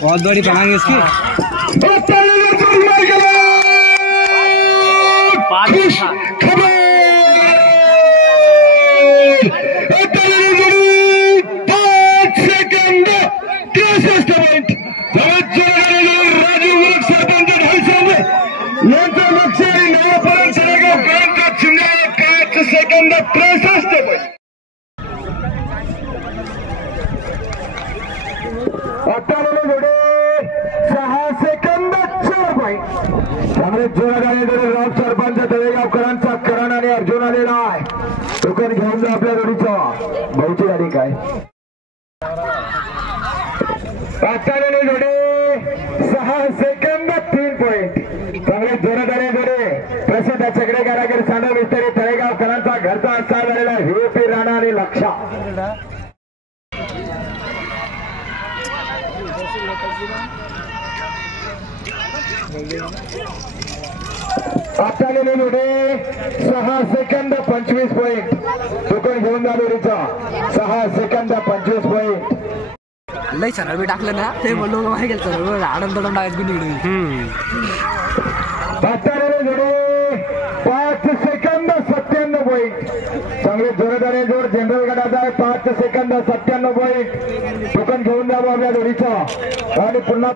बहुत बड़ी बनाएंगे इसकी। सरपंच तळेगावकरांचा करण आणि अर्जुन आलेला आहे. टोकन घेऊन जा आपल्या जोडीचा भाऊची गाडी काय आतालेली जोडी 6 सेकंद 3 पॉइंट. चांगले जोरात आले जोडे प्रसिद्ध चकडे कारागीर सांडव मिस्त्री तळेगावकरांचा घरचा स्टार झालेला व्हीपी राणा आणि लक्षा. आतालेली जोडी 6 सेकंद 25 पॉइंट. टोकन घेऊन जा जोडीचा 6 सेकंद 25 पॉइंट. लई सरळ टाकलं ना ते बोललो माहिती गेलं सर आनंद टाकायचं की निघून. आतालेली जोडी 5 सेकंद 97 पॉइंट. चांगले जोरदार जोर जनरल गटाचा आहे. 5 सेकंद 97 पॉइंट. टोकन घेऊन जा आपल्या जोडीचा आणि पुन्हा